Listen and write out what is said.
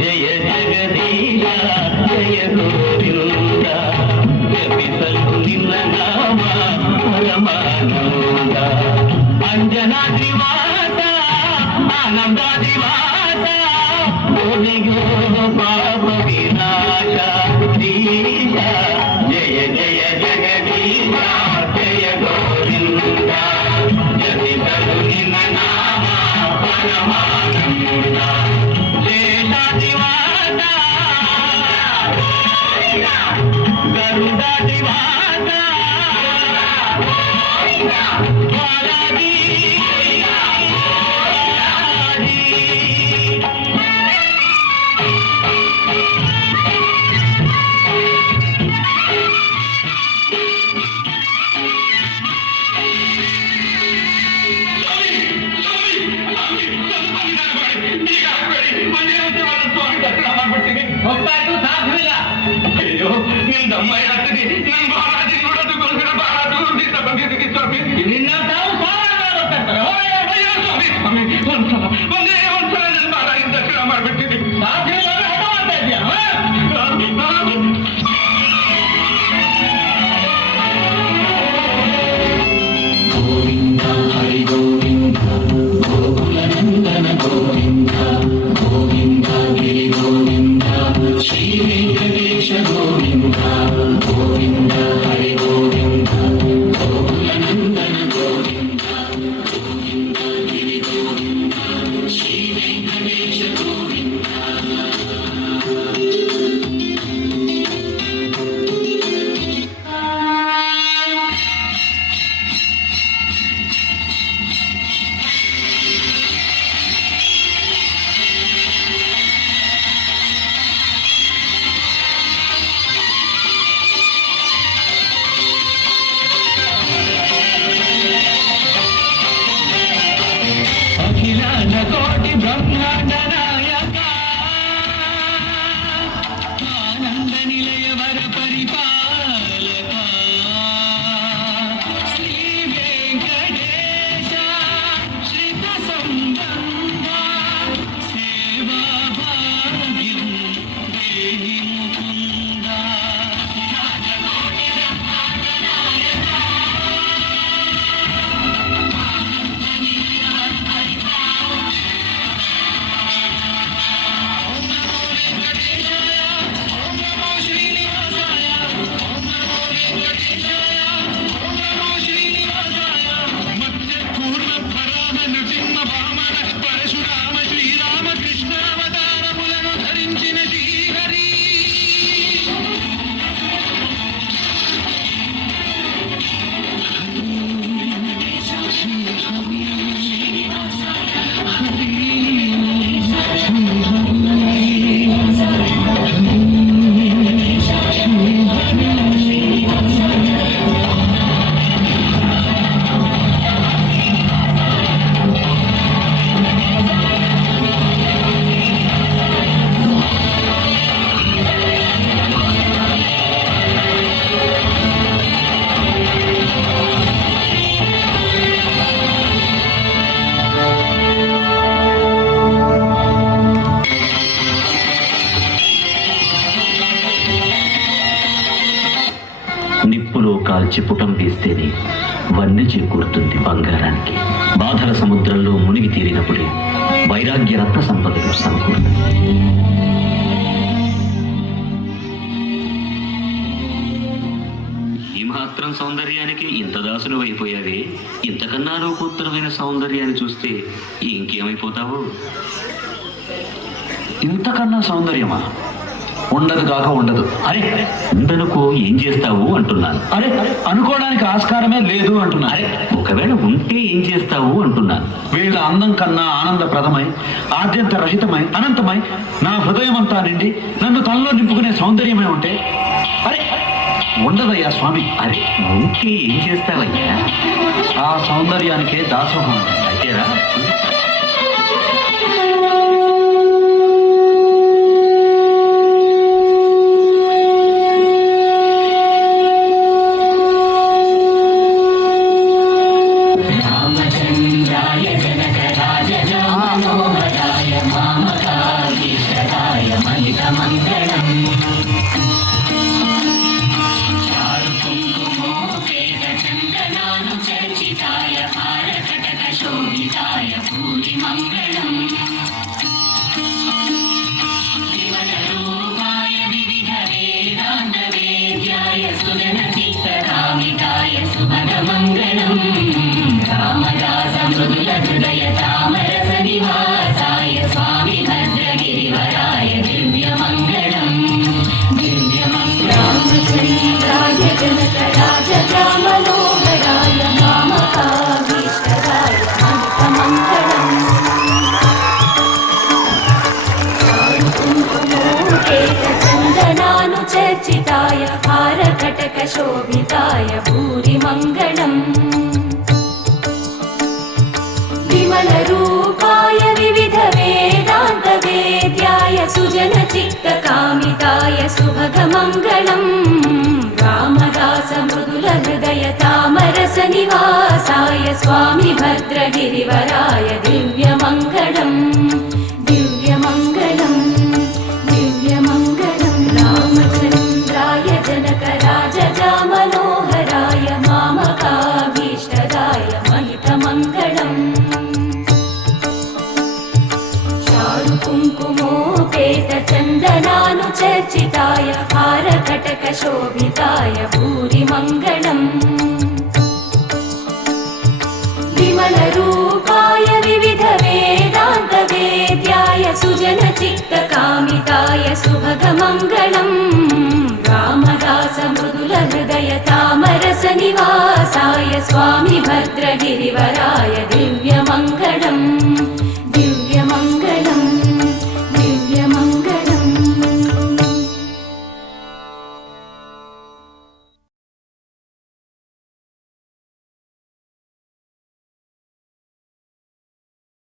జయ జగదీశ జయ గోవింద జపిసలు నిన్న నామ పరమానంద అంజనాద్రివాత ఆనందాద్రివాత పాప వినాశ దీశ జయ జయ జగదీశ జయ గోవింద జపిసలు నిన్న నామ పరమానంద శేషాదివాత గరుడాదివాత బాలాజీ ಅಯ್ಯೋ ನಿಮ್ದಮ್ಮ ಹೇಳ್ತೀನಿ ನನ್ ಬಾಲಾಜಿ ನೋಡೋದಕ್ಕೋಸ್ಕರ ಬಾಲಾಜಿ ಬಂದಿದ್ದೀವಿ ಸ್ವಾಮಿ ನಿನ್ನ ತಾವು ಸ್ವಾಮಿ ಸ್ವಾಮಿ ಒಂದ್ಸಲ ನನ್ನ ಬಾಲಾಜಿ ದರ್ಶನ ಮಾಡ್ಬಿಡ್ತೀನಿ ಸಾಧ್ಯ ಮಾಡ್ತಾ ಇದ್ಯಾ ಗೋವಿಂದ ಹರಿ ಗೋವಿಂದ ಗೋಕುಲ ನಂದನ ಗೋವಿಂದ ಗೋವಿಂದ ಗಿರಿ ಗೋವಿಂದ ಶ್ರೀ ವೆಂಕಟೇಶ ಗೋವಿಂದ ಗೋವಿಂದ ಹರಿ ಗೋವಿಂದ ಗೋಕುಲ ನಂದನ ಗೋವಿಂದ ಗೋವಿಂದ ಗಿರಿ ಗೋವಿಂದ ಶ್ರೀ ವೆಂಕಟೇಶ ಗೋವಿಂದ అఖిలాండ కోటి బ్రహ్మాండ నాయక ఆనంద నిలయ వర పరిపాలక శ్రీ వెంకటేశ శ్రిత సంబంధ సేవా భాగ్యం దేహి ముకుంద పరశురామ శ్రీరామ కృష్ణావతారములను ధరించిన శ్రీహరి నిప్పులో కాల్చి పుటం వేస్తేనే వన్నె చేకూరుతుంది బంగారానికి. బాధల సముద్రంలో మునిగి తీరినప్పుడే వైరాగ్య రత్న సంపదలు సమకూరుతాయి. ఈ మాత్రం సౌందర్యానికి ఇంత దాసులు అయిపోయావే, ఇంతకన్నా లోకోత్తరమైన సౌందర్యాన్ని చూస్తే ఇంకేమైపోతావు? ఇంతకన్నా సౌందర్యమా? ఉండదు కాక ఉండదు. అరే ఉండనుకో ఏం చేస్తావు అంటున్నాను. అరే అనుకోవడానికి ఆస్కారమే లేదు అంటున్నాను. అరే ఒకవేళ ఉంటే ఏం చేస్తావు అంటున్నాను. వీళ్ళ అందం కన్నా ఆనందప్రదమై ఆద్యంత రహితమై అనంతమై నా హృదయం అంతా నిండి నన్ను తనలో నింపుకునే సౌందర్యమే ఉంటే అరే ఉండదయ్యా స్వామి. అరే ఉంటే ఏం చేస్తావయ్యా? ఆ సౌందర్యానికే దాసోహం. అయితేరా शोभिताय भूरि मङ्गलम् विमलरूपाय विविधवेदान्तवेद्याय सुजनचित्तकामिताय सुभगमङ्गलम् रामदासमृदुलहृदयतामरसनिवासाय स्वामी भद्रगिरिवराय दिव्यमङ्गलम् रामचन्द्राय जनकराजमनोहराय मामकाभीष्टदाय मङ्गलम् चन्दनानुचर्चिताय हारकटकशोभिताय भूरि मङ्गलम् विमलरूपाय विविधवेदान्तवेद्याय सुजनचित्तकामिताय सुभगमङ्गलम् रामदासमृदुलहृदयतामरसनिवासाय स्वामी भद्रगिरिवराय दिव्यमङ्गलम् दिव्यमङ्गलम् दिव्यमङ्गलम् रामचन्द्राय जनकराजमनोहराय मामकाभीष्टदाय महितमङ्गलम् कुङ्कुमोपेतचन्दनानुचर्चिताय हारकटकशोभिताय भूरि मङ्गलम् विमलरूपाय विविधवेदान्तवेद्याय सुजनचित्तकामिताय सुभगमङ्गलम् रामदासमृदुलहृदयतामरसनिवासाय स्वामी भद्रगिरिवराय दिव्यमङ्गलम्